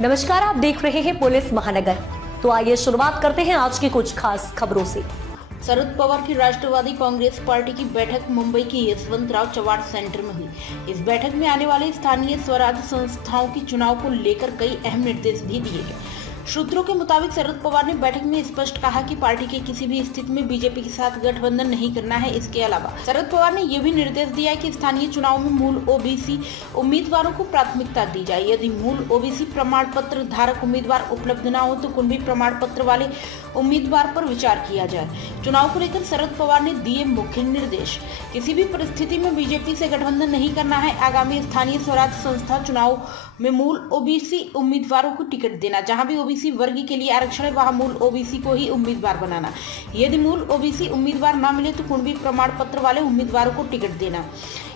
नमस्कार, आप देख रहे हैं पुलिस महानगर। तो आइए शुरुआत करते हैं आज की कुछ खास खबरों से। शरद पवार की राष्ट्रवादी कांग्रेस पार्टी की बैठक मुंबई के यशवंतराव चव्हाण सेंटर में हुई। इस बैठक में आने वाले स्थानीय स्वराज संस्थाओं के चुनाव को लेकर कई अहम निर्देश भी दिए गए। सूत्रों के मुताबिक शरद पवार ने बैठक में स्पष्ट कहा कि पार्टी के किसी भी स्थिति में बीजेपी के साथ गठबंधन नहीं करना है। इसके अलावा शरद पवार ने यह भी निर्देश दिया कि स्थानीय चुनाव में मूल ओबीसी उम्मीदवारों को प्राथमिकता दी जाए। यदि मूल ओबीसी प्रमाण पत्र धारक उम्मीदवार उपलब्ध न हो तो कुणबी प्रमाण पत्र वाले उम्मीदवार पर विचार किया जाए। चुनाव को लेकर शरद पवार ने दिए मुख्य निर्देश। किसी भी परिस्थिति में बीजेपी से गठबंधन नहीं करना है। आगामी स्थानीय स्वराज संस्था चुनाव में मूल ओबीसी उम्मीदवारों को टिकट देना। जहां भी ओबीसी वर्ग के लिए आरक्षण है वहां मूल ओबीसी को ही उम्मीदवार बनाना। यदि मूल ओबीसी उम्मीदवार न मिले तो कुणबी प्रमाण पत्र वाले उम्मीदवारों को टिकट देना।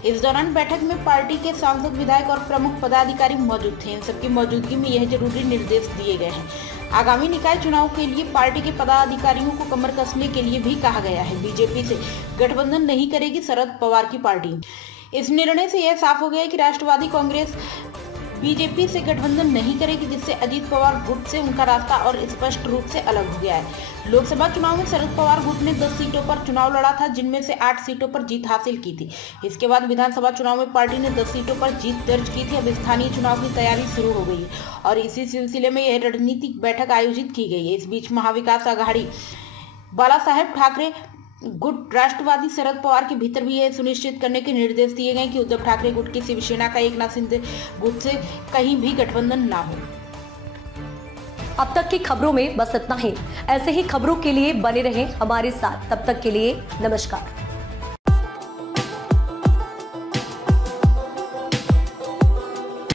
इस दौरान बैठक में पार्टी के सांसद, विधायक और प्रमुख पदाधिकारी मौजूद थे। इन सबकी मौजूदगी में यह जरूरी निर्देश दिए गए हैं। आगामी निकाय चुनाव के लिए पार्टी के पदाधिकारियों को कमर कसने के लिए भी कहा गया है। बीजेपी से गठबंधन नहीं करेगी शरद पवार की पार्टी। इस निर्णय से यह साफ हो गया कि राष्ट्रवादी कांग्रेस बीजेपी से गठबंधन नहीं करेगी, जिससे अजीत पवार गुट से उनका रास्ता और स्पष्ट रूप से अलग हो गया है। लोकसभा चुनाव में शरद पवार गुट ने 10 सीटों पर चुनाव लड़ा था, जिनमें से 8 सीटों पर जीत हासिल की थी। इसके बाद विधानसभा चुनाव में पार्टी ने 10 सीटों पर जीत दर्ज की थी। अब स्थानीय चुनाव की तैयारी शुरू हो गई है और इसी सिलसिले में यह रणनीतिक बैठक आयोजित की गई है। इस बीच महाविकास आघाड़ी बाला साहेब ठाकरे गुट राष्ट्रवादी शरद पवार के भीतर भी यह सुनिश्चित करने के निर्देश दिए गए कि उद्धव ठाकरे गुट की शिवसेना का एकनाथ शिंदे गुट से कहीं भी गठबंधन ना हो। अब तक की खबरों में बस इतना ही। ऐसे ही खबरों के लिए बने रहें हमारे साथ। तब तक के लिए नमस्कार।